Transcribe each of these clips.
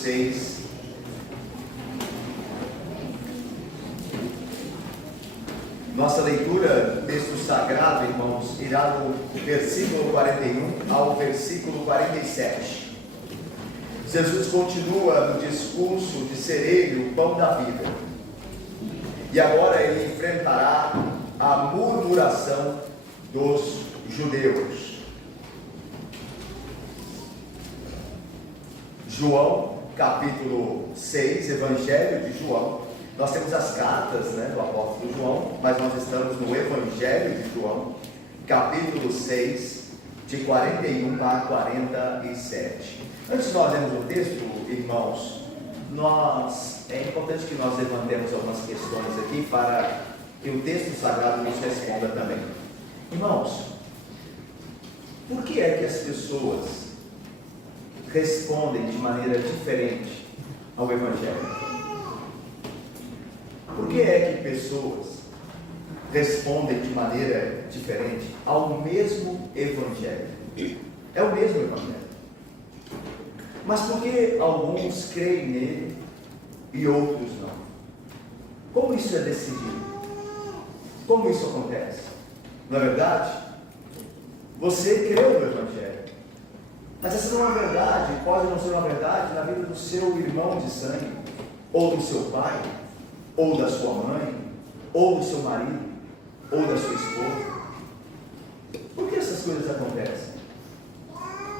6. Nossa leitura do texto sagrado, irmãos, irá do versículo 41 ao versículo 47. Jesus continua no discurso de ser ele o pão da vida. E agora ele enfrentará a murmuração dos judeus. João, capítulo 6, Evangelho de João. Nós temos as cartas, do apóstolo João, mas nós estamos no Evangelho de João, capítulo 6, de 41 a 47. Antes de nós lermos o texto, irmãos, é importante que nós levantemos algumas questões aqui para que o texto sagrado nos responda também. Irmãos, por que é que as pessoas respondem de maneira diferente ao Evangelho? Por que é que pessoas respondem de maneira diferente ao mesmo Evangelho? É o mesmo Evangelho. Mas por que alguns creem nele e outros não? Como isso é decidido? Como isso acontece? Não é verdade? Você creu no Evangelho, mas essa não é uma verdade, pode não ser uma verdade na vida do seu irmão de sangue, ou do seu pai, ou da sua mãe, ou do seu marido, ou da sua esposa. Por que essas coisas acontecem?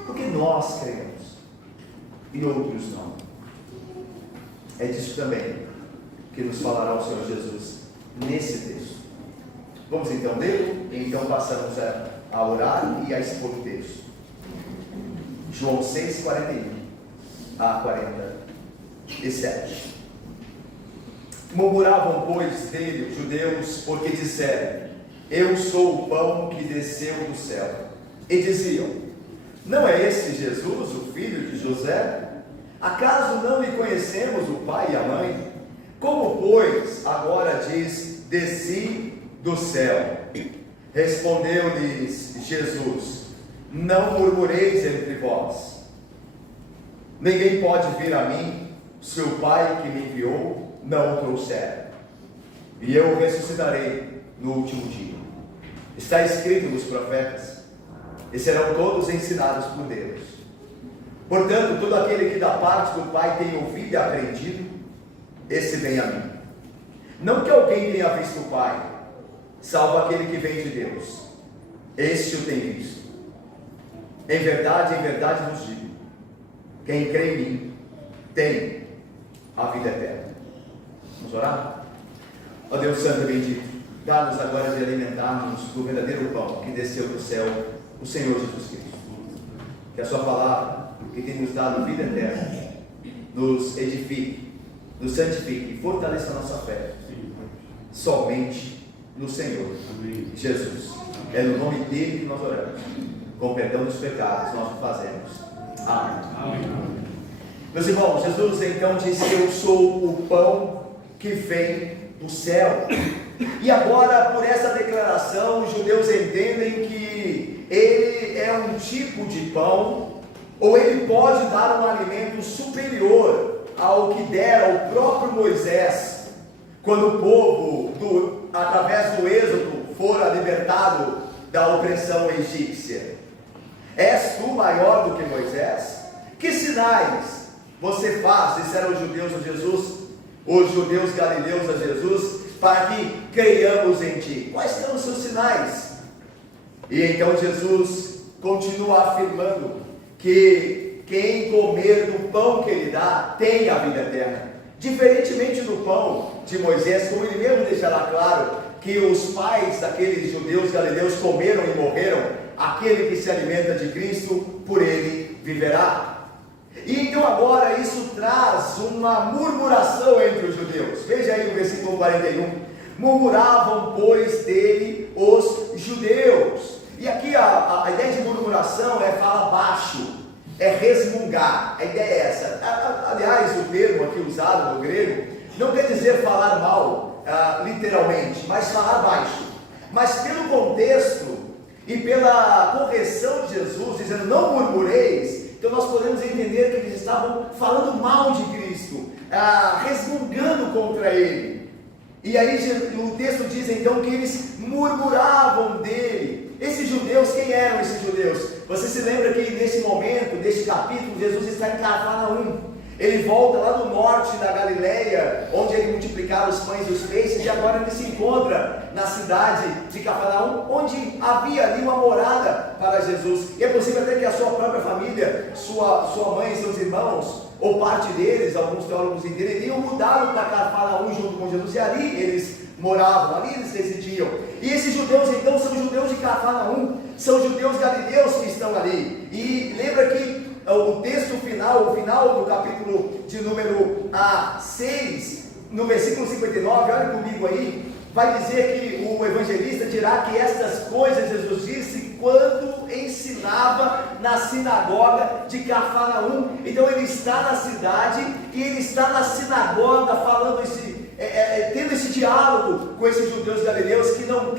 Porque nós cremos e outros não. É disso também que nos falará o Senhor Jesus nesse texto. Vamos então ler, e então passamos a orar e a expor o texto. João 6, 41 a 47. Murmuravam, pois, dele os judeus, porque disseram: eu sou o pão que desceu do céu. E diziam: não é esse Jesus, o filho de José? Acaso não lhe conhecemos o pai e a mãe? Como, pois, agora diz: desci do céu? Respondeu-lhes Jesus: não murmureis entre vós. Ninguém pode vir a mim, se o Pai que me enviou não o trouxer, e eu o ressuscitarei no último dia. Está escrito nos profetas, e serão todos ensinados por Deus. Portanto, todo aquele que da parte do Pai tem ouvido e aprendido, esse vem a mim. Não que alguém tenha visto o Pai, salvo aquele que vem de Deus. Este o tem visto. Em verdade vos digo: quem crê em mim tem a vida eterna. Vamos orar? Ó Deus Santo e bendito, dá-nos agora de alimentarmos do verdadeiro pão que desceu do céu, o Senhor Jesus Cristo. Que a sua palavra, que tem nos dado vida eterna, nos edifique, nos santifique e fortaleça a nossa fé somente no Senhor Jesus. É no nome dele que nós oramos. Com perdão dos pecados nós o fazemos. Amém. Meus irmãos, Jesus então disse: eu sou o pão que vem do céu. E agora, por essa declaração, os judeus entendem que ele é um tipo de pão, ou ele pode dar um alimento superior ao que dera o próprio Moisés, quando o povo, através do êxodo, fora libertado da opressão egípcia. És tu maior do que Moisés? Que sinais você faz, disseram os judeus a Jesus, os judeus galileus a Jesus, para que creiamos em ti? Quais são os seus sinais? E então Jesus continua afirmando que quem comer do pão que ele dá tem a vida eterna. Diferentemente do pão de Moisés, como ele mesmo deixará claro que os pais daqueles judeus galileus comeram e morreram, aquele que se alimenta de Cristo, por ele viverá. E então agora isso traz uma murmuração entre os judeus. Veja aí o versículo 41. Murmuravam, pois, dele os judeus. E aqui a ideia de murmuração é falar baixo, é resmungar. A ideia é essa. Aliás, o termo aqui usado no grego não quer dizer falar mal, literalmente, mas falar baixo. Mas pelo contexto e pela correção de Jesus, dizendo não murmureis, Então nós podemos entender que eles estavam falando mal de Cristo, resmungando contra Ele. E aí o texto diz então que eles murmuravam dele. Esses judeus, quem eram esses judeus? Você se lembra que nesse momento, neste capítulo, Jesus está em Cafarnaum. Ele volta lá do norte da Galileia, onde ele multiplicava os pães e os peixes, e agora ele se encontra na cidade de Cafarnaum, onde havia ali uma morada para Jesus. E é possível até que a sua própria família, sua mãe e seus irmãos, ou parte deles, alguns teólogos entendem, teriam mudado para Cafarnaum junto com Jesus, e ali eles moravam, ali eles residiam. E esses judeus então são judeus de Cafarnaum, são judeus galileus que estão ali. E lembra que o texto final, o final do capítulo de número 6, no versículo 59, olha comigo aí, vai dizer que o evangelista dirá que estas coisas Jesus disse quando ensinava na sinagoga de Cafarnaum. Então ele está na cidade e ele está na sinagoga falando tendo esse diálogo com esses judeus galileus que não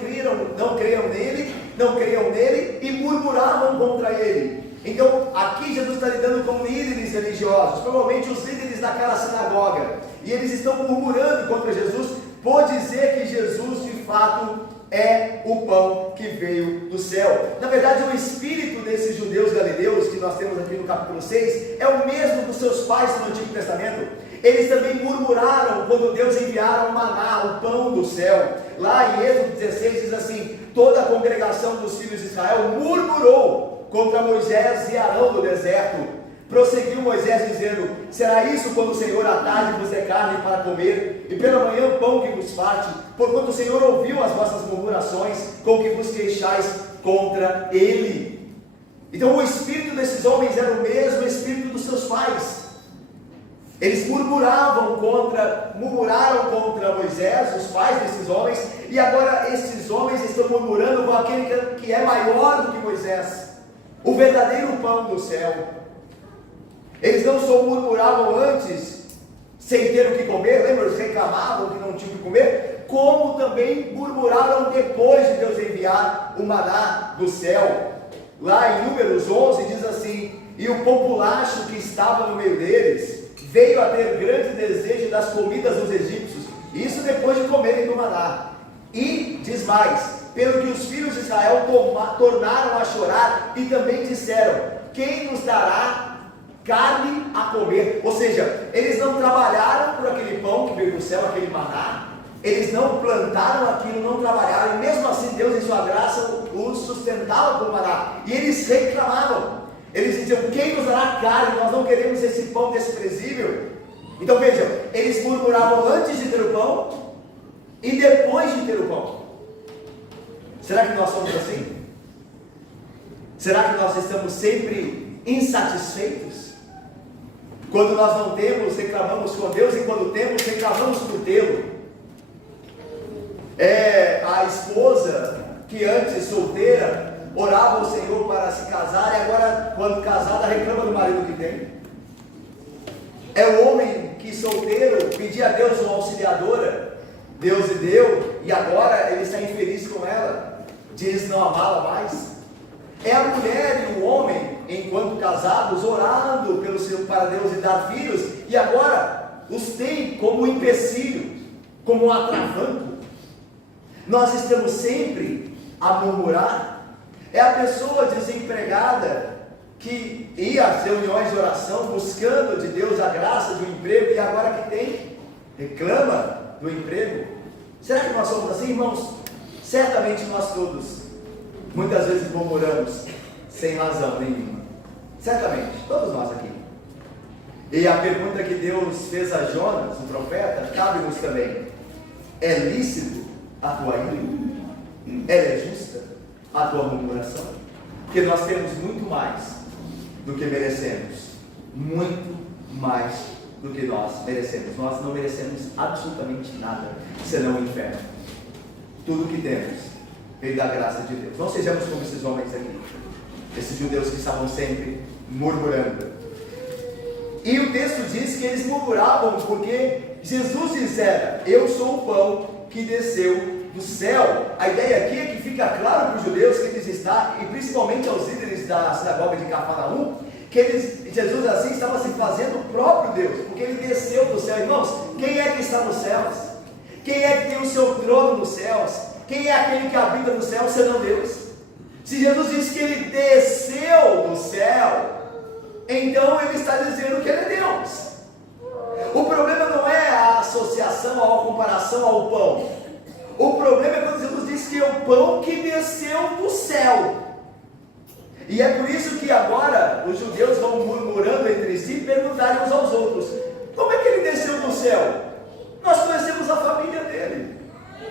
creiam nele e murmuravam contra ele. Então aqui Jesus está lidando com líderes religiosos, provavelmente os líderes daquela sinagoga, e eles estão murmurando contra Jesus por dizer que Jesus de fato é o pão que veio do céu. Na verdade, o espírito desses judeus galileus que nós temos aqui no capítulo 6 é o mesmo dos seus pais no Antigo Testamento. Eles também murmuraram quando Deus enviara o maná, o pão do céu. Lá em Êxodo 16 diz assim: toda a congregação dos filhos de Israel murmurou contra Moisés e Arão no deserto. Prosseguiu Moisés dizendo: será isso quando o Senhor à tarde vos der carne para comer, e pela manhã pão que vos farte, porquanto o Senhor ouviu as vossas murmurações, com que vos queixais contra Ele. Então o espírito desses homens era o mesmo espírito dos seus pais. Eles murmuraram contra Moisés, os pais desses homens, e agora esses homens estão murmurando com aquele que é maior do que Moisés, o verdadeiro pão do céu. Eles não só murmuravam antes, sem ter o que comer, lembra? Eles reclamavam que não tinham o que comer, como também murmuraram depois de Deus enviar o maná do céu. Lá em Números 11 diz assim: e o populacho que estava no meio deles veio a ter grande desejo das comidas dos egípcios, isso depois de comerem do maná. E diz mais: pelo que os filhos de Israel tornaram a chorar e também disseram: quem nos dará carne a comer? Ou seja, eles não trabalharam por aquele pão que veio do céu, aquele maná, eles não plantaram aquilo, não trabalharam, e mesmo assim Deus em sua graça os sustentava com o maná, e eles reclamavam, eles diziam: quem nos dará carne? Nós não queremos esse pão desprezível. Então vejam, eles murmuravam antes de ter o pão e depois de ter o pão. Será que nós somos assim? Será que nós estamos sempre insatisfeitos? Quando nós não temos, reclamamos com Deus, e quando temos, reclamamos por tê-lo. A esposa que antes solteira orava ao Senhor para se casar, e agora quando casada reclama do marido que tem. É o homem que solteiro pedia a Deus uma auxiliadora, Deus lhe deu, e agora ele está infeliz com ela, diz não amá-la mais. É a mulher e o homem, enquanto casados, orando para Deus lhe dar filhos, e agora os tem como um empecilho, como um atravanco. Nós estamos sempre a murmurar. É a pessoa desempregada que ia às reuniões de oração buscando de Deus a graça de um emprego, e agora que tem, reclama do emprego. Será que nós somos assim, irmãos? Certamente nós todos muitas vezes murmuramos sem razão nenhuma. Certamente, todos nós aqui. E a pergunta que Deus fez a Jonas, o profeta, cabe-nos também: é lícito a tua ira? É justa a tua murmuração? Porque nós temos muito mais do que merecemos. Muito mais do que nós merecemos. Nós não merecemos absolutamente nada, senão o inferno. Tudo que temos veio da graça de Deus. Não sejamos como esses homens aqui, esses judeus que estavam sempre murmurando. E o texto diz que eles murmuravam porque Jesus dissera: eu sou o pão que desceu do céu. A ideia aqui é que fica claro para os judeus que eles estão, e principalmente aos líderes da sinagoga de Cafarnaum, Jesus assim estava se fazendo o próprio Deus, porque ele desceu do céu. Irmãos, quem é que está nos céus? Quem é que tem o seu trono nos céus? Quem é aquele que habita no céu, senão Deus? Se Jesus disse que ele desceu do céu, então ele está dizendo que ele é Deus. O problema não é a associação, a comparação ao pão. O problema é quando Jesus disse que é o pão que desceu do céu. E é por isso que agora os judeus vão murmurando entre si e perguntarem uns aos outros: como é que ele desceu do céu? Nós conhecemos a família dele.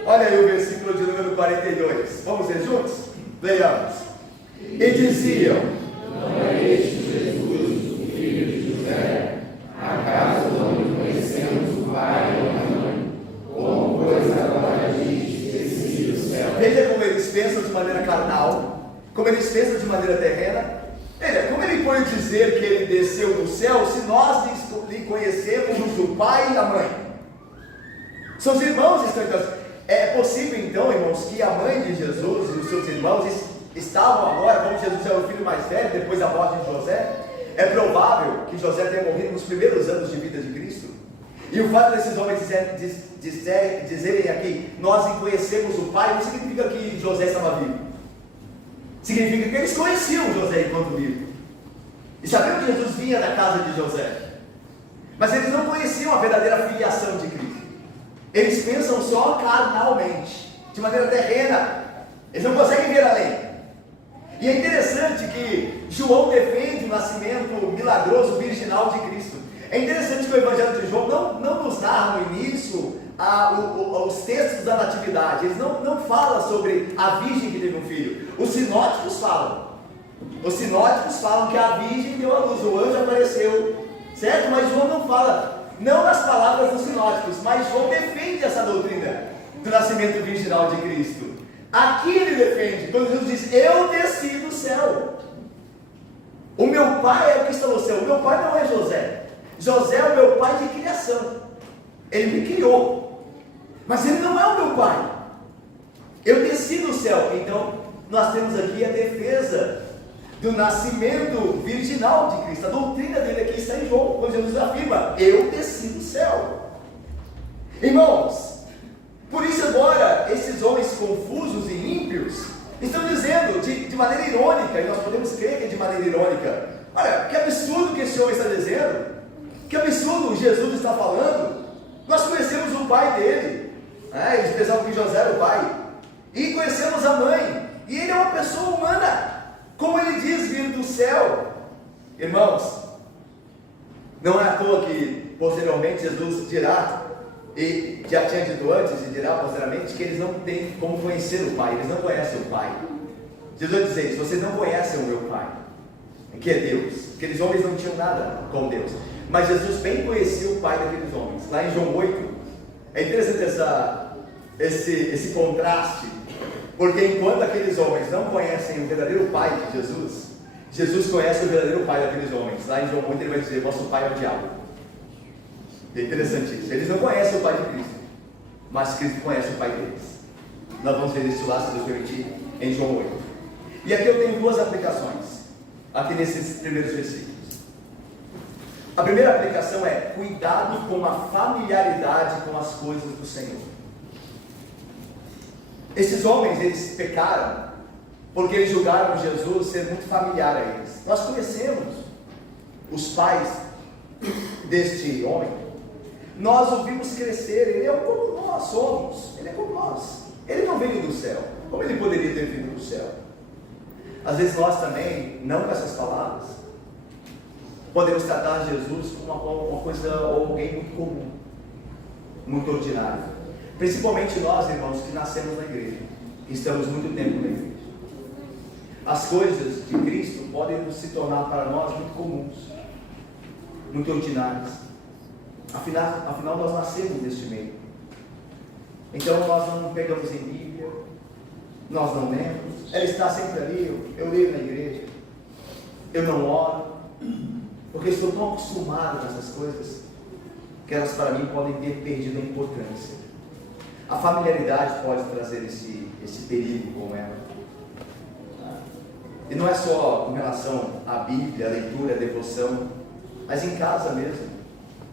Olha aí o versículo de número 42. Vamos ler juntos? Leiamos. E diziam: não é este Jesus, o filho de José? Acaso não conhecemos o pai ou a mãe? Como, pois, agora diz: desci do céu? Veja como eles pensam de maneira carnal, como eles pensam de maneira terrena. Veja, como ele pode dizer que ele desceu do céu se nós lhe conhecemos o pai e a mãe? Seus irmãos estão então. É possível então, irmãos, que a mãe de Jesus e os seus irmãos estavam agora, como Jesus era o filho mais velho, depois da morte de José, é provável que José tenha morrido nos primeiros anos de vida de Cristo. E o fato desses homens dizerem aqui: nós lhe conhecemos o pai, não significa que José estava vivo. Significa que eles conheciam José enquanto vivo. E sabiam que Jesus vinha da casa de José. Mas eles não conheciam a verdadeira filiação de Cristo. Eles pensam só carnalmente, de maneira terrena. Eles não conseguem ver além. E é interessante que João defende o nascimento milagroso, virginal de Cristo. É interessante que o Evangelho de João não nos narra no início os textos da natividade. Eles não falam sobre a virgem que teve um filho. Os sinóticos falam. Os sinóticos falam que a virgem deu a luz, o anjo apareceu, certo? Mas João não fala. Não nas palavras dos sinóticos, mas João defende essa doutrina do nascimento virginal de Cristo. Aqui ele defende, quando Jesus diz: eu desci do céu. O meu pai é o que está no céu. O meu pai não é José. José é o meu pai de criação. Ele me criou. Mas ele não é o meu pai. Eu desci do céu. Então, nós temos aqui a defesa do nascimento virginal de Cristo. A doutrina dele aqui está em João, quando Jesus afirma: eu desci do céu. Irmãos, por isso agora, esses homens confusos e ímpios estão dizendo de maneira irônica, e nós podemos crer que é de maneira irônica: olha, que absurdo que esse homem está dizendo, que absurdo Jesus está falando. Nós conhecemos o pai dele, eles pensavam que José era o pai, e conhecemos a mãe, e ele é uma pessoa humana. Como ele diz vir do céu. Irmãos, não é à toa que posteriormente Jesus dirá, e já tinha dito antes e dirá posteriormente, que eles não têm como conhecer o Pai. Eles não conhecem o Pai. Jesus vai dizer isso: vocês não conhecem o meu Pai, que é Deus. Aqueles homens não tinham nada com Deus, mas Jesus bem conhecia o Pai daqueles homens. Lá em João 8, é interessante esse contraste. Porque enquanto aqueles homens não conhecem o verdadeiro Pai de Jesus, Jesus conhece o verdadeiro Pai daqueles homens. Lá em João 8 ele vai dizer: vosso Pai é o diabo. É interessante isso. Eles não conhecem o Pai de Cristo, mas Cristo conhece o Pai deles. Nós vamos ver isso lá, se Deus permitir, em João 8. E aqui eu tenho duas aplicações, aqui nesses primeiros versículos. A primeira aplicação é: cuidado com a familiaridade com as coisas do Senhor. Esses homens, eles pecaram porque eles julgaram Jesus ser muito familiar a eles. Nós conhecemos os pais deste homem, nós o vimos crescer. Ele é como nós somos, ele é como nós. Ele não veio do céu. Como ele poderia ter vindo do céu? Às vezes nós também, não com essas palavras, podemos tratar Jesus como uma coisa, ou alguém muito comum, muito ordinário. Principalmente nós, irmãos, que nascemos na igreja, que estamos muito tempo na igreja. As coisas de Cristo podem se tornar para nós muito comuns, muito ordinárias. Afinal nós nascemos neste meio. Então nós não pegamos em Bíblia, nós não lemos. Ela está sempre ali, eu leio na igreja, eu não oro, porque estou tão acostumado com essas coisas, que elas para mim podem ter perdido a importância. A familiaridade pode trazer esse perigo com ela. E não é só com relação à Bíblia, a leitura, a devoção, mas em casa mesmo.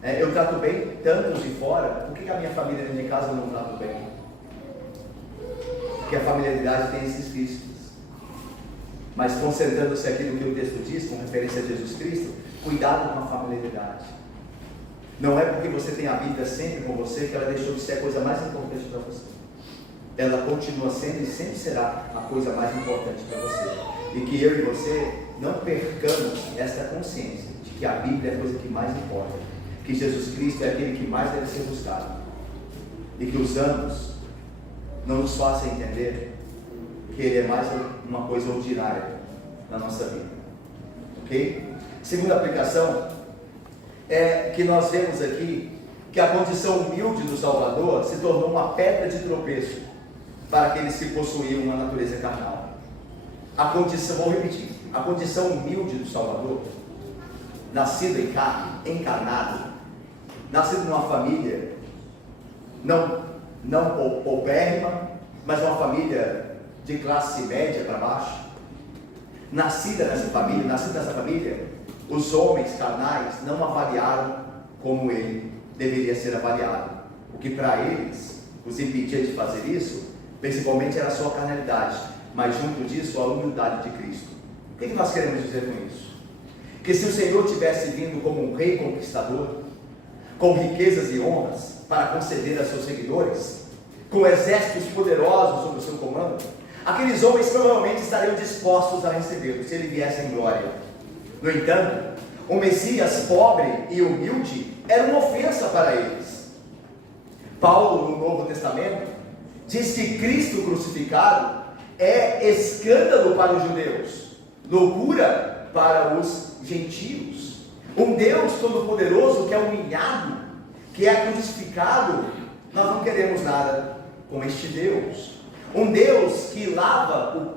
Eu trato bem tantos de fora, por que a minha família dentro de casa eu não trato bem? Porque a familiaridade tem esses riscos. Mas concentrando-se aqui no que o texto diz, com referência a Jesus Cristo, cuidado com a familiaridade. Não é porque você tem a Bíblia sempre com você que ela deixou de ser a coisa mais importante para você. Ela continua sendo e sempre será a coisa mais importante para você. E que eu e você não percamos esta consciência de que a Bíblia é a coisa que mais importa, que Jesus Cristo é aquele que mais deve ser buscado, e que os anos não nos façam entender que Ele é mais uma coisa ordinária na nossa vida. Ok? Segunda aplicação é que nós vemos aqui que a condição humilde do Salvador se tornou uma pedra de tropeço para aqueles que possuíam uma natureza carnal. Vou repetir, a condição humilde do Salvador, nascido em carne, encarnado, nascido numa família não paupérrima, mas uma família de classe média para baixo, nascido nessa família, os homens carnais não avaliaram como ele deveria ser avaliado, o que para eles os impedia de fazer isso, principalmente era a sua carnalidade, mas junto disso a humildade de Cristo. O que nós queremos dizer com isso? Que se o Senhor tivesse vindo como um rei conquistador, com riquezas e honras para conceder a seus seguidores, com exércitos poderosos sob o seu comando, aqueles homens provavelmente estariam dispostos a recebê-lo, se ele viesse em glória. No entanto, o Messias pobre e humilde era uma ofensa para eles. Paulo, no Novo Testamento, diz que Cristo crucificado é escândalo para os judeus, loucura para os gentios. Um Deus todo-poderoso que é humilhado, que é crucificado, nós não queremos nada com este Deus. Um Deus que lava os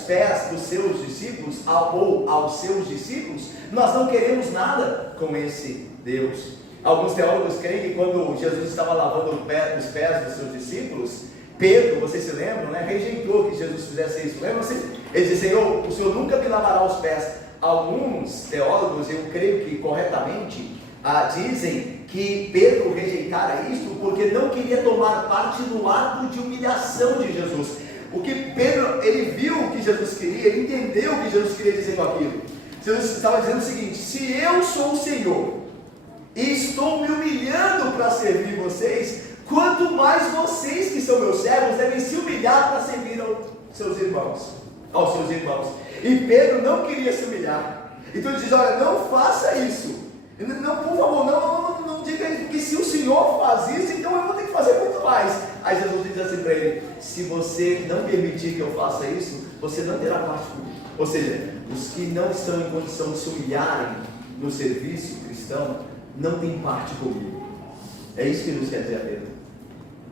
pés dos seus discípulos, ou aos seus discípulos, nós não queremos nada com esse Deus. Alguns teólogos creem que quando Jesus estava lavando os pés dos seus discípulos, Pedro, vocês se lembram, rejeitou que Jesus fizesse isso. Lembra-se? Ele disse: Senhor, o Senhor nunca me lavará os pés. Alguns teólogos, eu creio que corretamente, dizem que Pedro rejeitara isso porque não queria tomar parte no ato de humilhação de Jesus. O que Pedro, ele viu o que Jesus queria, ele entendeu o que Jesus queria dizer com aquilo. Jesus estava dizendo o seguinte: se eu sou o Senhor e estou me humilhando para servir vocês, quanto mais vocês que são meus servos devem se humilhar para servir aos seus irmãos. E Pedro não queria se humilhar. Então ele diz: olha, não faça isso. Não, por favor, não diga que se o Senhor faz isso, então eu vou ter que fazer muito mais. Aí Jesus diz assim para ele: se você não permitir que eu faça isso, você não terá parte comigo. Ou seja, os que não estão em condição de se humilharem no serviço cristão, não têm parte comigo. É isso que nos quer dizer a Pedro.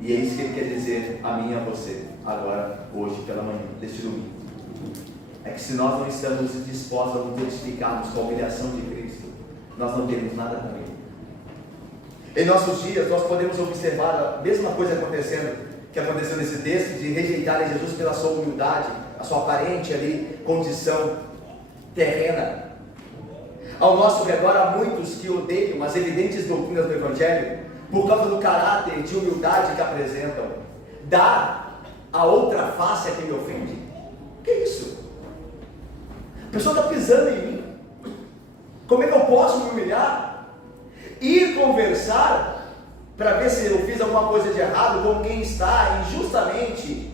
E é isso que ele quer dizer a mim e a você, agora, hoje, pela manhã, deste domingo. É que se nós não estamos dispostos a nos identificarmos com a humilhação de Cristo, nós não temos nada com Ele. Em nossos dias, nós podemos observar a mesma coisa que aconteceu nesse texto, de rejeitarem Jesus pela sua humildade, a sua aparente ali, condição terrena. Ao nosso redor há muitos que odeiam as evidentes doutrinas do Evangelho, por causa do caráter de humildade que apresentam. Dar a outra face a quem me ofende. Que isso? A pessoa está pisando em mim. Como é que eu posso me humilhar? Ir conversar para ver se eu fiz alguma coisa de errado com quem está injustamente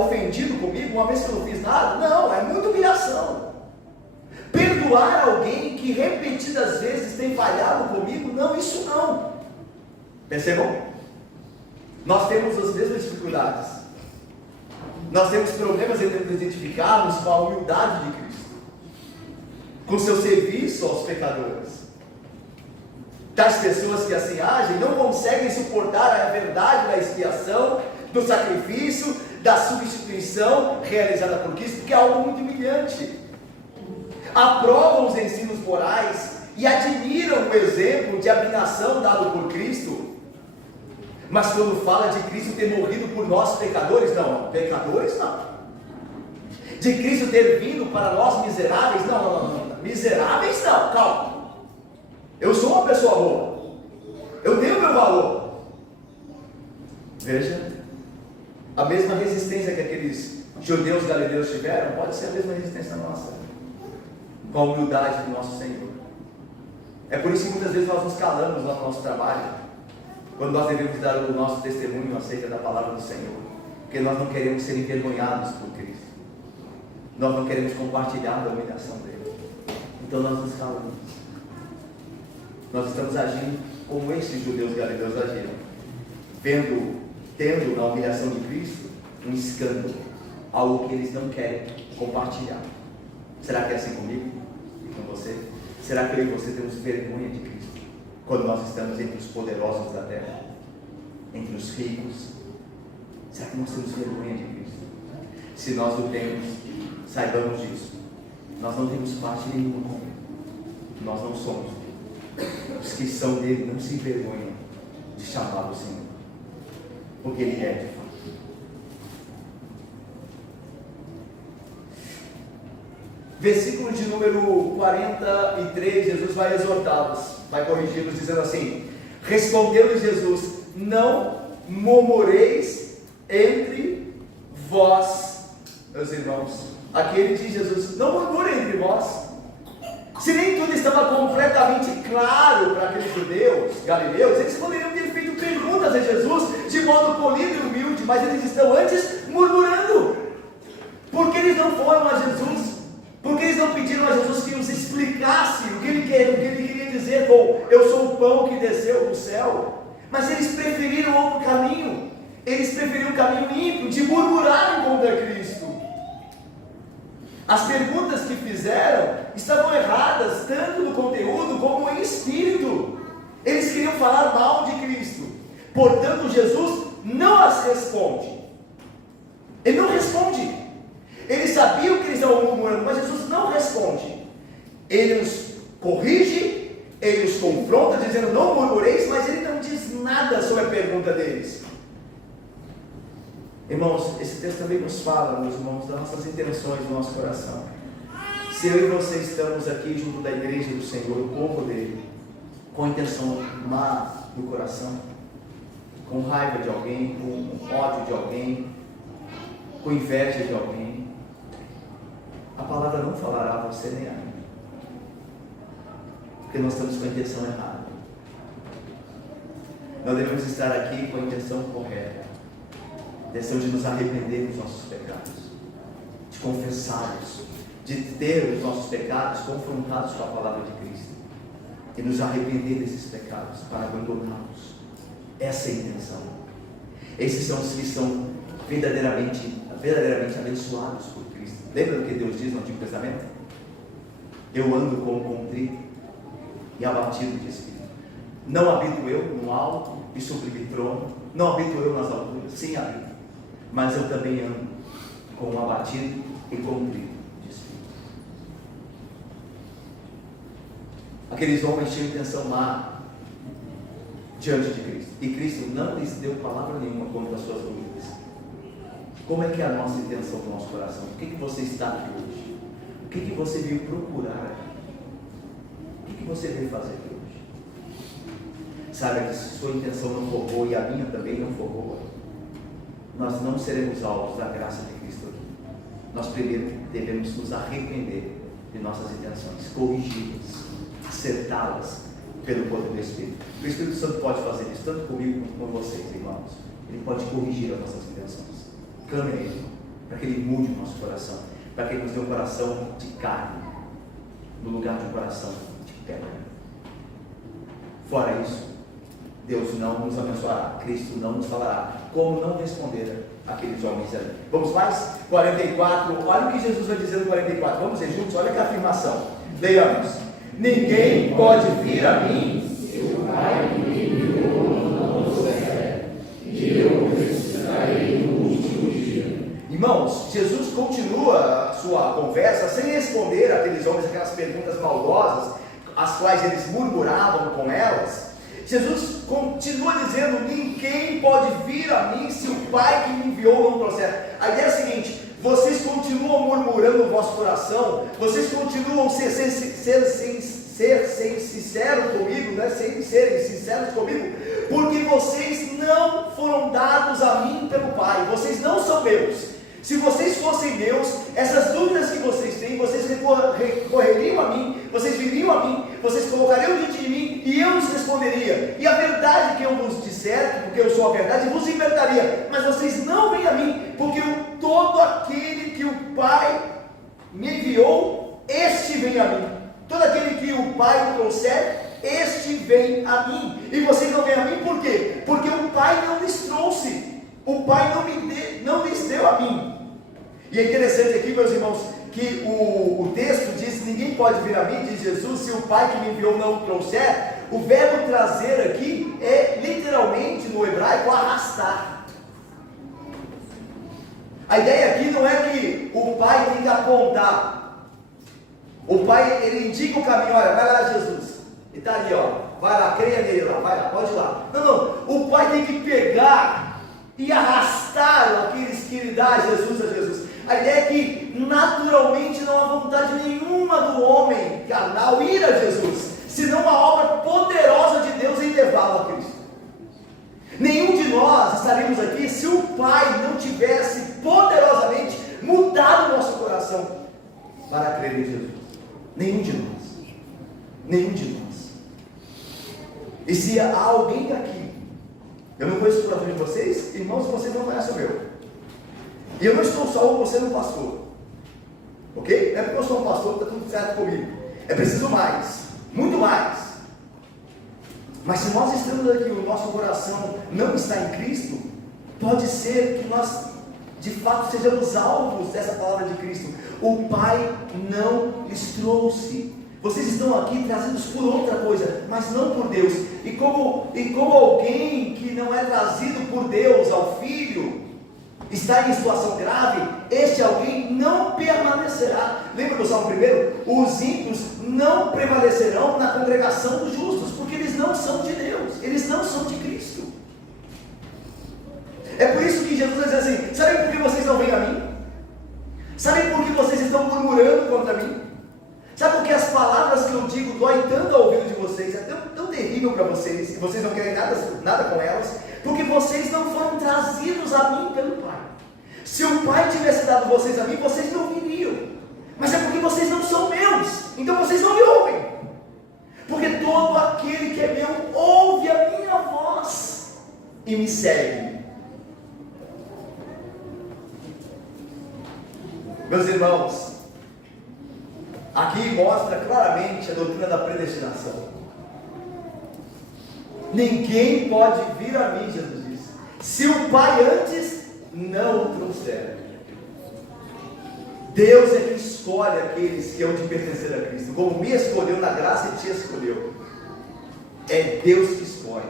ofendido comigo, uma vez que eu não fiz nada? Não, é muita humilhação. Perdoar alguém que repetidas vezes tem falhado comigo? Não, isso não. Percebam? Nós temos as mesmas dificuldades. Nós temos problemas em nos identificarmos com a humildade de Cristo, com seu serviço aos pecadores. Tais pessoas que assim agem não conseguem suportar a verdade da expiação, do sacrifício, da substituição realizada por Cristo, que é algo muito humilhante. Aprovam os ensinos morais e admiram o exemplo de abnegação dado por Cristo, mas quando fala de Cristo ter morrido por nós pecadores, não, pecadores não. de Cristo ter vindo para nós miseráveis. Não. Miseráveis não, calma. Eu sou uma pessoa boa. Eu tenho meu valor. Veja, a mesma resistência que aqueles judeus galileus tiveram, pode ser a mesma resistência nossa, com a humildade do nosso Senhor. É por isso que muitas vezes nós nos calamos lá no nosso trabalho, quando nós devemos dar o nosso testemunho acerca da palavra do Senhor, porque nós não queremos ser envergonhados por Cristo, nós não queremos compartilhar da humilhação dele, então nós nos calamos. Nós estamos agindo como esses judeus galileus agiram, tendo na humilhação de Cristo um escândalo, algo que eles não querem compartilhar. Será que é assim comigo e com você? Será que eu e você temos vergonha de Cristo quando nós estamos entre os poderosos da terra, entre os ricos? Será que nós temos vergonha de Cristo? Se nós o temos, saibamos disso, nós não temos parte nenhuma com Ele. Nós não somos os que são dele, não se envergonham de chamar o Senhor, porque Ele é de fato. Versículo de número 43, Jesus vai exortá-los, vai corrigi-los, dizendo assim: respondeu-lhes Jesus, não murmureis entre vós, meus irmãos. Aqui ele diz, Jesus, não murmurem entre vós. Se nem tudo estava completamente claro para aqueles judeus, galileus, eles poderiam ter feito perguntas a Jesus de modo polido e humilde, mas eles estão antes murmurando, porque eles não foram a Jesus. Porque eles não pediram a Jesus que nos explicasse o que ele queria dizer com eu sou o pão que desceu do céu. Mas eles preferiram outro caminho. Eles preferiram o caminho ímpio de murmurar contra Cristo. As perguntas que fizeram estavam erradas, tanto no conteúdo como em espírito. Eles queriam falar mal de Cristo. Portanto, Jesus não as responde. Ele não responde. Eles sabiam que eles estavam murmurando, mas Jesus não responde. Ele os corrige, ele os confronta, dizendo não murmureis, mas ele não diz nada sobre a pergunta deles. Irmãos, esse texto também nos fala, meus irmãos, das nossas intenções do nosso coração. Se eu e você estamos aqui junto da igreja do Senhor, o povo dele, com intenção má no coração, com raiva de alguém, com ódio de alguém, com inveja de alguém, a palavra não falará a você nem a mim, porque nós estamos com a intenção errada. Nós devemos estar aqui com a intenção correta, a intenção de nos arrepender dos nossos pecados, de confessá-los, de ter os nossos pecados confrontados com a palavra de Cristo e nos arrepender desses pecados para abandoná-los. Essa é a intenção. Esses são os que são verdadeiramente abençoados por Cristo. Lembra do que Deus diz no Antigo Testamento? Eu ando com o contrito e abatido de espírito. Não habito eu no alto e sublime trono, não habito eu nas alturas, sim habito, mas eu também ando com o abatido e contrito de espírito. Aqueles homens tinham intenção má diante de Cristo, e Cristo não lhes deu palavra nenhuma contra as suas dúvidas. Como é que é a nossa intenção do nosso coração? O que você está aqui hoje? O que você veio procurar aqui? O que você veio fazer aqui hoje? Saiba que se sua intenção não for boa e a minha também não for boa, nós não seremos alvos da graça de Cristo aqui. Nós primeiro devemos nos arrepender de nossas intenções, corrigi-las, acertá-las pelo poder do Espírito. O Espírito Santo pode fazer isso tanto comigo como com vocês, irmãos. Ele pode corrigir as nossas intenções. Clame a Ele, para que Ele mude o nosso coração, para que Ele nos dê um coração de carne, no lugar de um coração de pedra. Fora isso, Deus não nos abençoará, Cristo não nos falará como não responder aqueles homens ali. Vamos mais? 44, olha o que Jesus vai dizer no 44, vamos ver juntos, olha que afirmação. Leiamos: ninguém pode vir a mim se o Pai me enviou não trouxer, e eu ressuscitarei no último dia. Irmãos, Jesus continua a sua conversa sem responder aqueles homens aquelas perguntas maldosas, as quais eles murmuravam com elas. Jesus continua dizendo: ninguém pode vir a mim se o Pai que me enviou não trouxer. A ideia é a seguinte: vocês continuam murmurando no vosso coração, vocês continuam ser sinceros comigo, né? Sem serem sinceros comigo, porque vocês não foram dados a mim pelo Pai, vocês não são meus. Se vocês fossem meus, essas dúvidas que vocês têm, vocês recorreriam a mim, vocês viriam a mim, vocês colocariam diante de mim e eu os responderia. E a verdade que eu vos disser, porque eu sou a verdade, vos libertaria. Mas vocês não vêm a mim, porque todo aquele que o Pai me enviou, este vem a mim. Todo aquele que o Pai me trouxer, este vem a mim. E vocês não vêm a mim por quê? Porque o Pai não lhes trouxe. O Pai não lhes deu a mim. E é interessante aqui, meus irmãos, que o texto diz: ninguém pode vir a mim, diz Jesus, se o Pai que me enviou não o trouxer. O verbo trazer aqui é literalmente no hebraico arrastar. A ideia aqui não é que o Pai tem que apontar. O Pai, ele indica o caminho: olha, vai lá, Jesus, e está ali, ó, vai lá, creia nele lá, vai lá, pode ir lá. Não, o Pai tem que pegar e arrastar aqueles que ele dá a Jesus. A ideia é que naturalmente não há vontade nenhuma do homem carnal ir a Jesus, senão uma obra poderosa de Deus em levá-lo a Cristo. Nenhum de nós estaríamos aqui se o Pai não tivesse poderosamente mudado o nosso coração para crer em Jesus. Nenhum de nós. E se há alguém aqui, eu não conheço o coração de vocês, irmãos, vocês não conhecem o meu. E eu não estou salvo você no pastor, ok? Não é porque eu sou um pastor que está tudo certo comigo. É preciso mais, muito mais. Mas se nós estamos aqui, o nosso coração não está em Cristo, pode ser que nós de fato sejamos alvos dessa palavra de Cristo. O Pai não lhes trouxe. Vocês estão aqui trazidos por outra coisa, mas não por Deus. E como alguém que não é trazido por Deus ao Filho está em situação grave, este alguém não permanecerá. Lembra do Salmo 1? Os ímpios não prevalecerão na congregação dos justos, porque eles não são de Deus, eles não são de Cristo. É por isso que Jesus diz assim: sabem por que vocês não vêm a mim? Sabem por que vocês estão murmurando contra mim? Sabe por que as palavras que eu digo doem tanto ao ouvido de vocês? É tão terrível para vocês, e vocês não querem nada com elas, porque vocês não foram trazidos a mim pelo Pai. Se o Pai tivesse dado vocês a mim, vocês não viriam. Mas é porque vocês não são meus, então vocês não me ouvem. Porque todo aquele que é meu ouve a minha voz e me segue. Meus irmãos, aqui mostra claramente a doutrina da predestinação. Ninguém pode vir a mim, Jesus disse, se o Pai antes não o trouxer. Deus é que escolhe aqueles que hão de pertencer a Cristo, como me escolheu na graça e te escolheu. É Deus que escolhe.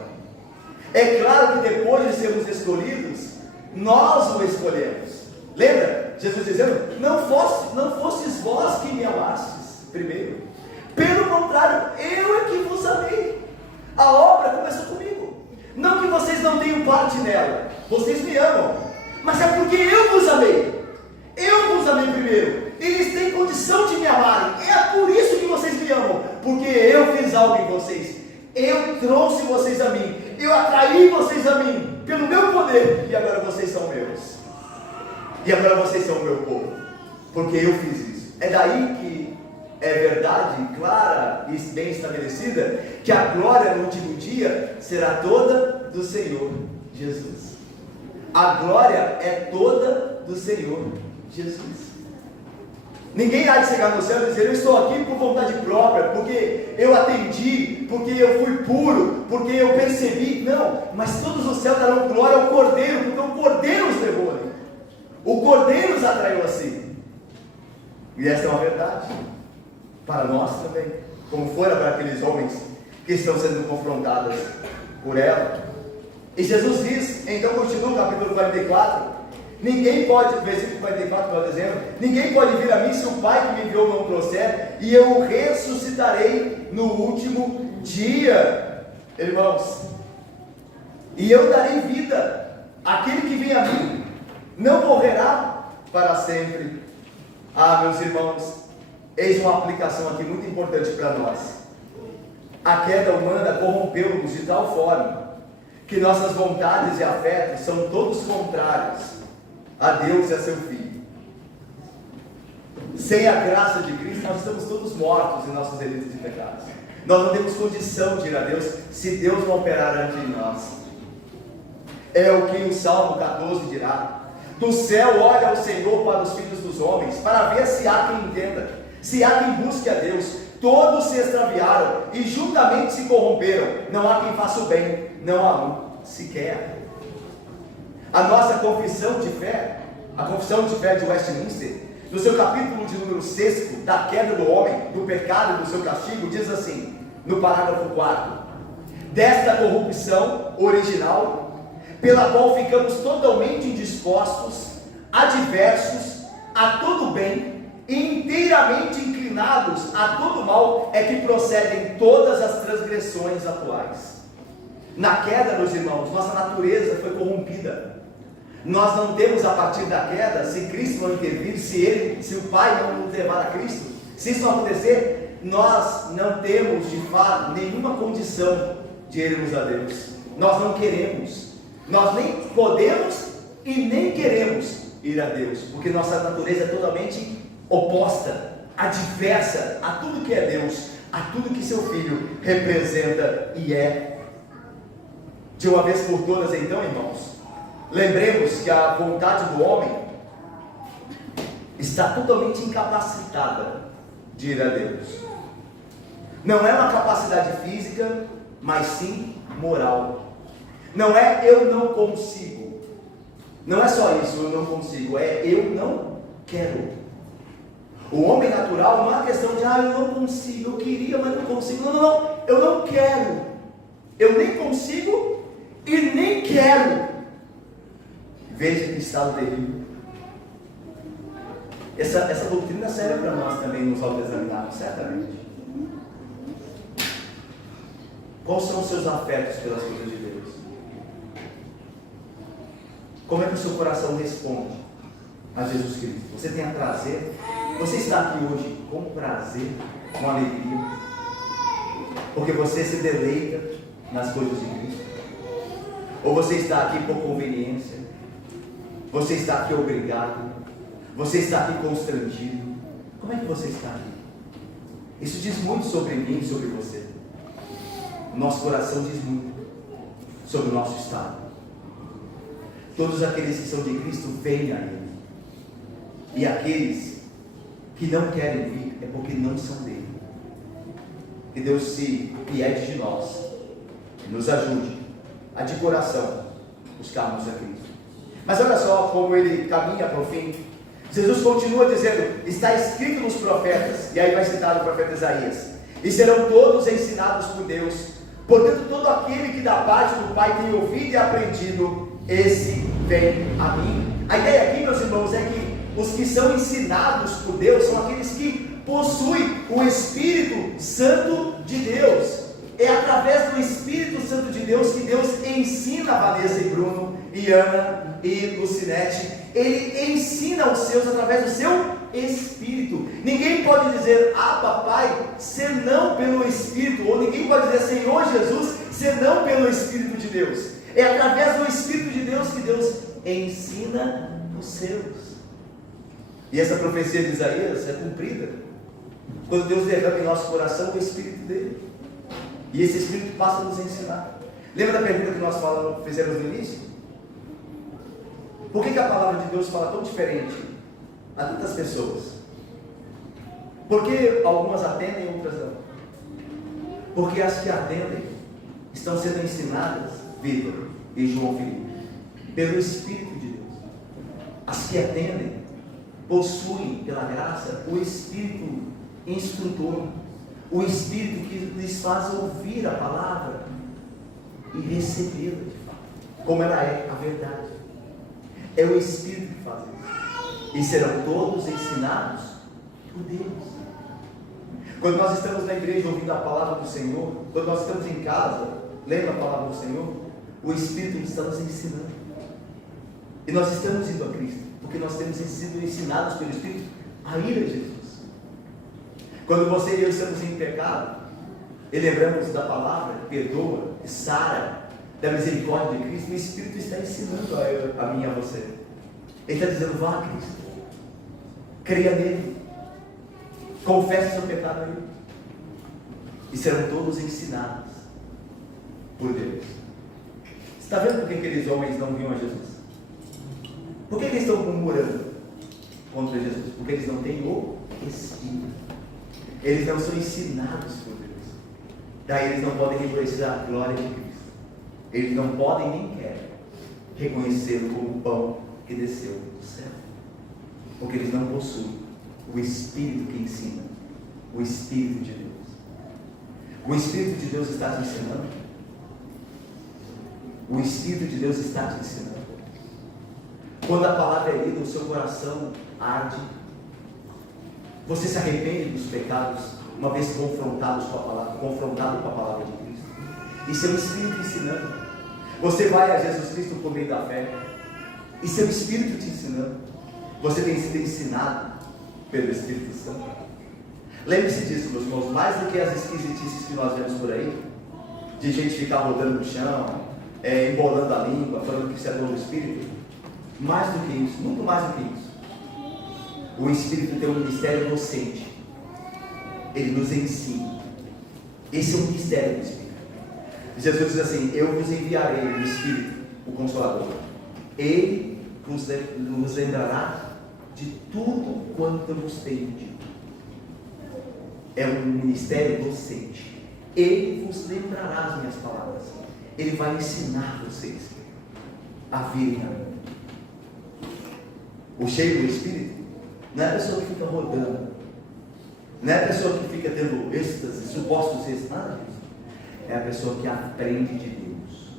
É claro que depois de sermos escolhidos, nós o escolhemos. Lembra? Jesus dizendo: não fostes vós que me amastes primeiro, pelo contrário, eu é que vos amei. A obra começou comigo. Não que vocês não tenham parte nela, vocês me amam, mas é porque eu vos amei. Eu vos amei primeiro. Eles têm condição de me amarem. É por isso que vocês me amam, porque eu fiz algo em vocês. Eu trouxe vocês a mim. Eu atraí vocês a mim pelo meu poder. E agora vocês são meus. E agora vocês são o meu povo, porque eu fiz isso. É daí que é verdade clara e bem estabelecida, que a glória no último dia será toda do Senhor Jesus. A glória é toda do Senhor Jesus. Ninguém há de chegar no céu e dizer: eu estou aqui por vontade própria, porque eu atendi, porque eu fui puro, porque eu percebi. Não, mas todos os céus darão glória ao Cordeiro, porque o Cordeiro os levou ali. O Cordeiro os atraiu a si. E essa é uma verdade para nós também, como fora para aqueles homens que estão sendo confrontados por ela. E Jesus diz, então continua no capítulo 44, ninguém pode, versículo 44 está dizendo: ninguém pode vir a mim se o Pai que me enviou não trouxer, e eu o ressuscitarei no último dia. Irmãos, e eu darei vida. Aquele que vem a mim não morrerá para sempre. Ah, meus irmãos, eis uma aplicação aqui muito importante para nós. A queda humana corrompeu-nos de tal forma que nossas vontades e afetos são todos contrários a Deus e a seu Filho. Sem a graça de Cristo, nós estamos todos mortos em nossos delitos e pecados. Nós não temos condição de ir a Deus se Deus não operar antes de nós. É o que o Salmo 14 dirá: do céu olha o Senhor para os filhos dos homens, para ver se há quem entenda, se há quem busque a Deus. Todos se extraviaram e juntamente se corromperam, não há quem faça o bem, não há um sequer. A nossa confissão de fé, a confissão de fé de Westminster, no seu capítulo de número 6, da queda do homem, do pecado e do seu castigo, diz assim, no parágrafo 4: desta corrupção original, pela qual ficamos totalmente indispostos, adversos a todo bem, e inteiramente inclinados a todo mal, é que procedem todas as transgressões atuais. Na queda, meus irmãos, nossa natureza foi corrompida. Nós não temos, a partir da queda, se Cristo não intervir, se o Pai não nos levar a Cristo, se isso não acontecer, nós não temos de fato nenhuma condição de irmos a Deus. Nós não queremos, nós nem podemos e nem queremos ir a Deus, porque nossa natureza é totalmente oposta, adversa a tudo que é Deus, a tudo que seu Filho representa e é. De uma vez por todas, então, irmãos, lembremos que a vontade do homem está totalmente incapacitada de ir a Deus. Não é uma capacidade física, mas sim moral. Não é eu não consigo, não é só isso, eu não consigo, é eu não quero. O homem natural não é uma questão de eu não consigo, eu queria, mas não consigo. Não, eu não quero, eu nem consigo e nem quero. Veja que estado terrível. Essa doutrina serve para nós também nos autoexaminarmos, certamente. Quais são os seus afetos pelas coisas de Deus? Como é que o seu coração responde a Jesus Cristo? Você tem prazer? Você está aqui hoje com prazer, com alegria, porque você se deleita nas coisas de Cristo? Ou você está aqui por conveniência? Você está aqui obrigado? Você está aqui constrangido? Como é que você está aqui? Isso diz muito sobre mim e sobre você. O nosso coração diz muito sobre o nosso estado. Todos aqueles que são de Cristo vêm a Ele, e aqueles que não querem vir é porque não são dele. Que Deus se piede de nós, nos ajude a de coração buscarmos a Cristo. Mas olha só como ele caminha para o fim. Jesus continua dizendo, está escrito nos profetas, e aí vai citar o profeta Isaías: e serão todos ensinados por Deus, portanto todo aquele que da parte do Pai tem ouvido e aprendido, esse vem a mim. A ideia aqui, meus irmãos, é que os que são ensinados por Deus são aqueles que possuem o Espírito Santo de Deus. É através do Espírito Santo de Deus que Deus ensina a Vanessa e Bruno, e Ana e Lucinete. Ele ensina os seus através do seu Espírito. Ninguém pode dizer papai, senão pelo Espírito, ou ninguém pode dizer Senhor Jesus, senão pelo Espírito de Deus. É através do Espírito de Deus que Deus ensina os seus. E essa profecia de Isaías é cumprida quando Deus derrama em nosso coração o Espírito dele, e esse Espírito passa a nos ensinar. Lembra da pergunta que nós fizemos no início? Por que a palavra de Deus fala tão diferente a tantas pessoas? Por que algumas atendem e outras não? Porque as que atendem estão sendo ensinadas, Vitor e João Felipe, pelo Espírito de Deus. As que atendem possuem, pela graça, o Espírito instrutor, o Espírito que lhes faz ouvir a palavra e recebê-la de fato, como ela é, a verdade. É o Espírito que faz isso. E serão todos ensinados por Deus. Quando nós estamos na igreja ouvindo a palavra do Senhor, quando nós estamos em casa lendo a palavra do Senhor, o Espírito está nos ensinando. E nós estamos indo a Cristo, porque nós temos sido ensinados pelo Espírito a ir a Jesus. Quando você e eu estamos em pecado, e lembramos da palavra, perdoa, sara, da misericórdia de Cristo, o Espírito está ensinando a mim e a você. Ele está dizendo, vá a Cristo, creia nele, confesse seu pecado a ele, e serão todos ensinados por Deus. Você está vendo por que aqueles homens não vinham a Jesus? Por que eles estão murmurando contra Jesus? Porque eles não têm o Espírito. Eles não são ensinados por Deus. Daí eles não podem reconhecer a glória de Cristo. Eles não podem nem querem reconhecê-lo como o pão que desceu do céu. Porque eles não possuem o Espírito que ensina. O Espírito de Deus. O Espírito de Deus está te ensinando. O Espírito de Deus está te ensinando. Quando a palavra é lida, o seu coração arde. Você se arrepende dos pecados, uma vez confrontado com a palavra de Cristo. E seu Espírito ensinando. Você vai a Jesus Cristo por meio da fé. E seu Espírito te ensinando. Você tem sido ensinado pelo Espírito Santo. Lembre-se disso, meus irmãos, mais do que as esquisitices que nós vemos por aí, de gente ficar rodando no chão, embolando a língua, falando que isso é dom do Espírito. Mais do que isso, muito mais do que isso. O Espírito tem um ministério docente. Ele nos ensina. Esse é o mistério do Espírito. Jesus diz assim: eu vos enviarei o Espírito, o Consolador. Ele nos lembrará de tudo quanto vos tenho dito. É um ministério docente. Ele vos lembrará as minhas palavras. Ele vai ensinar vocês a virem a mim. O cheio do Espírito não é a pessoa que fica rodando, não é a pessoa que fica tendo êxtase, supostos êxtases, nada disso. É a pessoa que aprende de Deus,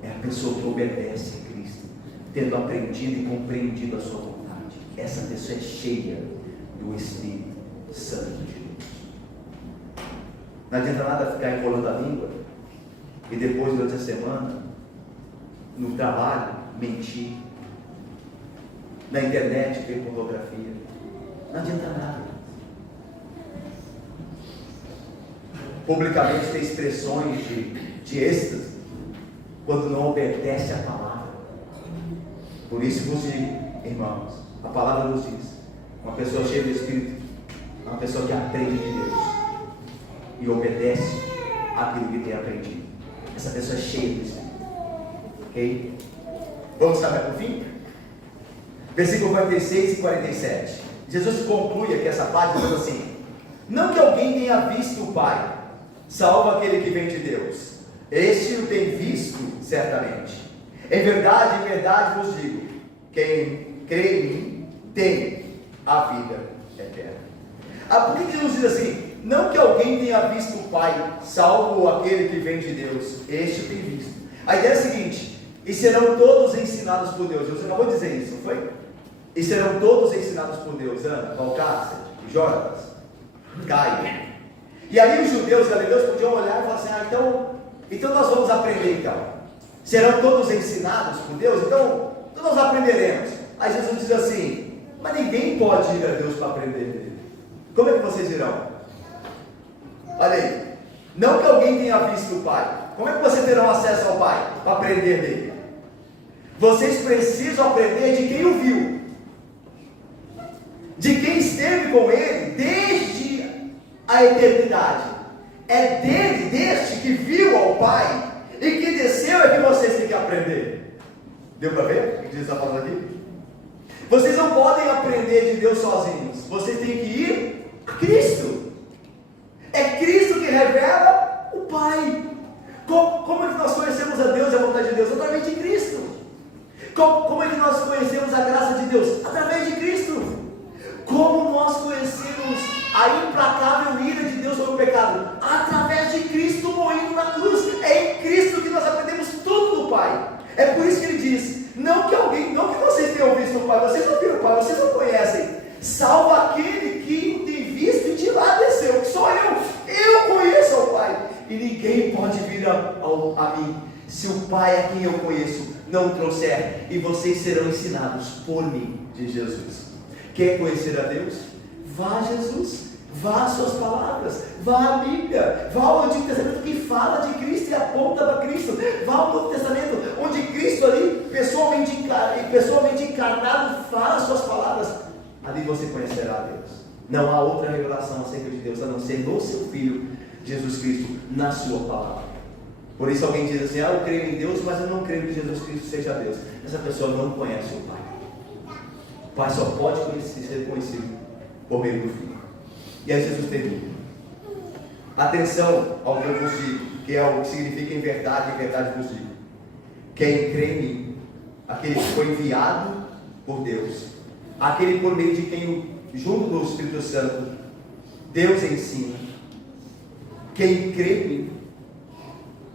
é a pessoa que obedece a Cristo, tendo aprendido e compreendido a sua vontade. Essa pessoa é cheia do Espírito Santo de Deus. Não adianta nada ficar enrolando a língua e depois, durante a semana, no trabalho, mentir, na internet ver pornografia. Não adianta nada. Publicamente ter expressões de êxtase quando não obedece à palavra. Por isso vos digo, irmãos, a palavra nos diz: uma pessoa cheia do Espírito é uma pessoa que aprende de Deus e obedece aquilo que tem aprendido. Essa pessoa é cheia do Espírito. Ok? Vamos saber por fim? Versículo 46 e 47. Jesus conclui aqui essa parte dizendo assim: não que alguém tenha visto o Pai, salvo aquele que vem de Deus. Este o tem visto certamente. Em verdade vos digo: quem crê em mim tem a vida eterna. Por que Jesus diz assim? Não que alguém tenha visto o Pai, salvo aquele que vem de Deus. Este o tem visto. A ideia é a seguinte: e serão todos ensinados por Deus. Jesus acabou de dizer isso, não foi? E serão todos ensinados por Deus. Ana, Valcárcer, Jonas, Caio. E aí os judeus galileus podiam olhar e falar assim: então nós vamos aprender então. Serão todos ensinados por Deus? Então nós aprenderemos. Aí Jesus diz assim: mas ninguém pode ir a Deus para aprender dele. Como é que vocês dirão? Olha aí. Não que alguém tenha visto o Pai. Como é que vocês terão acesso ao Pai para aprender dele? Vocês precisam aprender de quem o viu, de quem esteve com ele desde a eternidade. É dele, deste que viu ao Pai e que desceu, é que vocês têm que aprender. Deu para ver o que Jesus está falando aqui? Vocês não podem aprender de Deus sozinhos. Vocês têm que ir a Cristo. É Cristo que revela o Pai. Como é que nós conhecemos a Deus e a vontade de Deus? Através de Cristo. Como é que nós conhecemos a graça de Deus? Através de Cristo. Como nós conhecemos a implacável ira de Deus sobre o pecado? Através de Cristo morrendo na cruz. É em Cristo que nós aprendemos tudo do Pai. É por isso que ele diz: não que vocês tenham visto o Pai, vocês não viram o Pai, vocês não conhecem, salvo aquele que o tem visto e de lá desceu, que sou eu conheço o Pai, e ninguém pode vir a mim se o Pai a quem eu conheço não trouxer, e vocês serão ensinados por mim, diz Jesus. Quer conhecer a Deus? Vá a Jesus, vá às suas palavras, vá à Bíblia, vá ao Antigo Testamento que fala de Cristo e aponta para Cristo, vá ao Novo Testamento, onde Cristo ali, pessoalmente encarnado, fala as suas palavras. Ali você conhecerá a Deus. Não há outra revelação acerca de Deus a não ser no seu Filho Jesus Cristo, na sua palavra. Por isso alguém diz assim: eu creio em Deus, mas eu não creio que Jesus Cristo seja Deus. Essa pessoa não conhece o Pai. O Pai só pode ser conhecido por meio do Filho. E aí Jesus termina: atenção ao que eu vos digo, que é o que significa em verdade vos digo. Quem crê em mim, aquele que foi enviado por Deus, aquele por meio de quem, junto do Espírito Santo, Deus ensina, quem crê em mim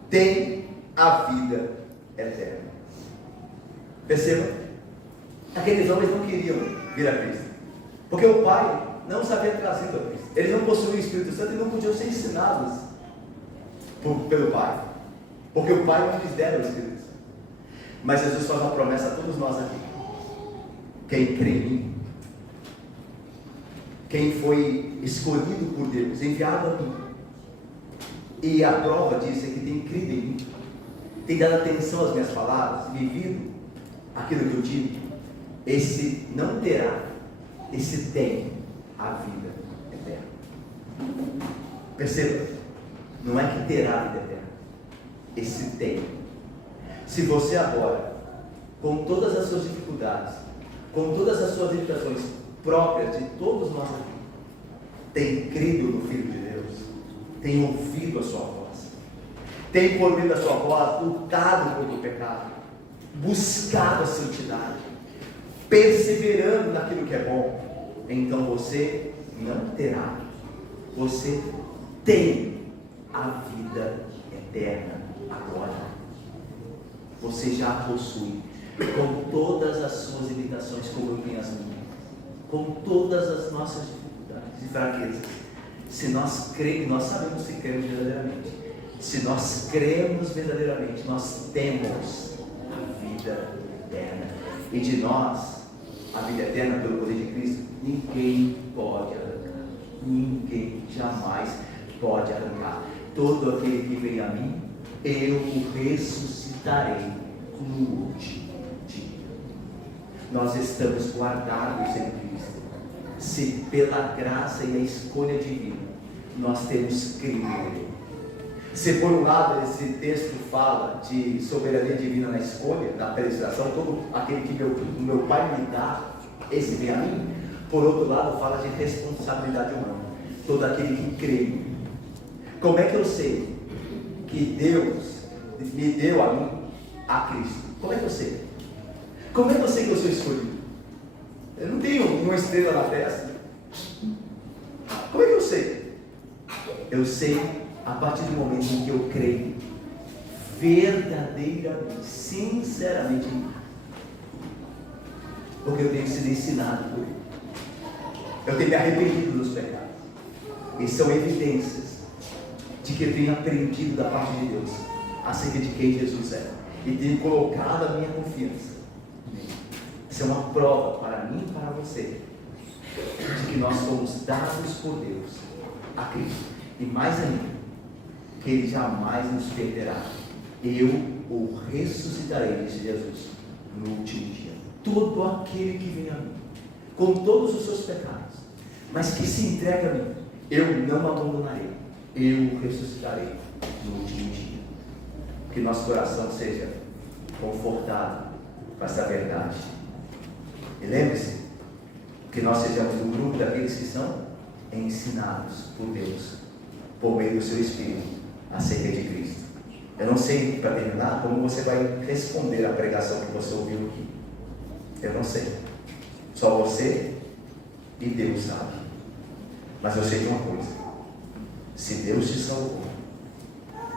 tem a vida eterna. Perceba, aqueles homens não queriam vir a Cristo, porque o Pai não os havia trazido a Cristo. Eles não possuíam o Espírito Santo e não podiam ser ensinados pelo Pai, porque o Pai não lhes dera o Espírito Santo. Mas Jesus faz uma promessa a todos nós aqui: quem crê em mim, quem foi escolhido por Deus, enviado a mim, e a prova disso é que tem crido em mim, tem dado atenção às minhas palavras, vivido aquilo que eu digo, esse não terá, esse tem a vida eterna. Perceba, não é que terá a vida eterna, esse tem. Se você agora, com todas as suas dificuldades, com todas as suas limitações próprias de todos nós aqui, tem crido no Filho de Deus, tem ouvido a sua voz, tem por meio da sua voz lutado contra o pecado, buscado a santidade, perseverando naquilo que é bom, então você não terá, você tem a vida eterna agora. Você já a possui, com todas as suas limitações, como eu tenho as minhas, com todas as nossas dificuldades e fraquezas. Se nós cremos, nós sabemos se cremos verdadeiramente. Se nós cremos verdadeiramente, nós temos a vida eterna. E de nós, a vida eterna pelo poder de Cristo, ninguém pode arrancar. Ninguém jamais pode arrancar. Todo aquele que vem a mim, eu o ressuscitarei no último dia. Nós estamos guardados em Cristo. Se pela graça e a escolha divina nós temos crido nele. Se por um lado esse texto fala de soberania divina na escolha, na penetração, todo aquele que meu Pai me dá, esse vem a mim. Por outro lado fala de responsabilidade humana, todo aquele que crê. Como é que eu sei que Deus me deu a mim, a Cristo? Como é que eu sei? Como é que eu sei que eu sou escolhido? Eu não tenho uma estrela na testa. Como é que eu sei? Eu sei a partir do momento em que eu creio verdadeiramente, sinceramente em mim. Porque eu tenho sido ensinado por Ele. Eu tenho me arrependido dos pecados. E são evidências de que eu tenho aprendido da parte de Deus acerca de quem Jesus é. E tenho colocado a minha confiança nele. Isso é uma prova para mim e para você de que nós somos dados por Deus a Cristo. E mais ainda, que Ele jamais nos perderá. Eu o ressuscitarei, disse Jesus, no último dia. Todo aquele que vem a mim, com todos os seus pecados, mas que se entrega a mim, eu não abandonarei. Eu o ressuscitarei no último dia. Que nosso coração seja confortado com essa verdade. E lembre-se, que nós sejamos do grupo daqueles que são ensinados por Deus, por meio do seu Espírito, acerca de Cristo. Eu não sei, para terminar, como você vai responder à pregação que você ouviu aqui. Eu não sei. Só você e Deus sabe. Mas eu sei de uma coisa: se Deus te salvou,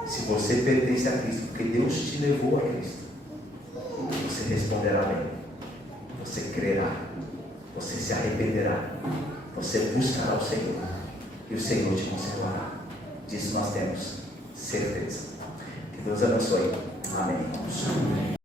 se você pertence a Cristo, porque Deus te levou a Cristo, você responderá bem, você crerá, você se arrependerá, você buscará o Senhor, e o Senhor te conservará. Disso nós temos certeza. Que Deus abençoe Amém, irmãos.